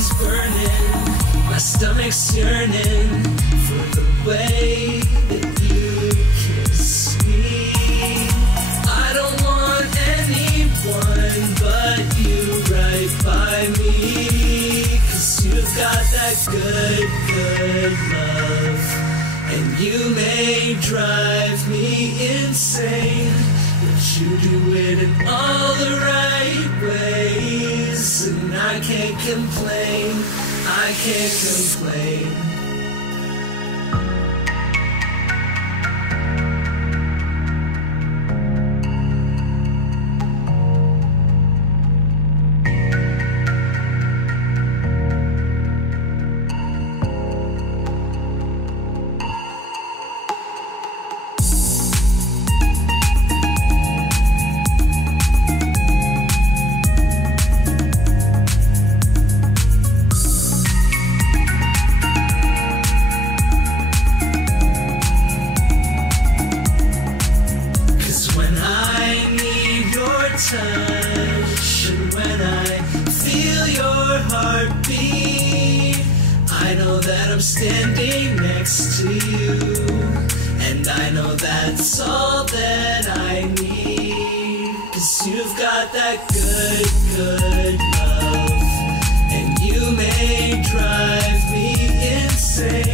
body's burning, my stomach's yearning for the way that you kiss me. I don't want anyone but you right by me, 'cause you've got that good, good love. And you may drive me insane, but you do it in all the right ways. And I can't complain, I can't complain. Touch, and when I feel your heartbeat, I know that I'm standing next to you, and I know that's all that I need, 'cause you've got that good, good love, and you may drive me insane.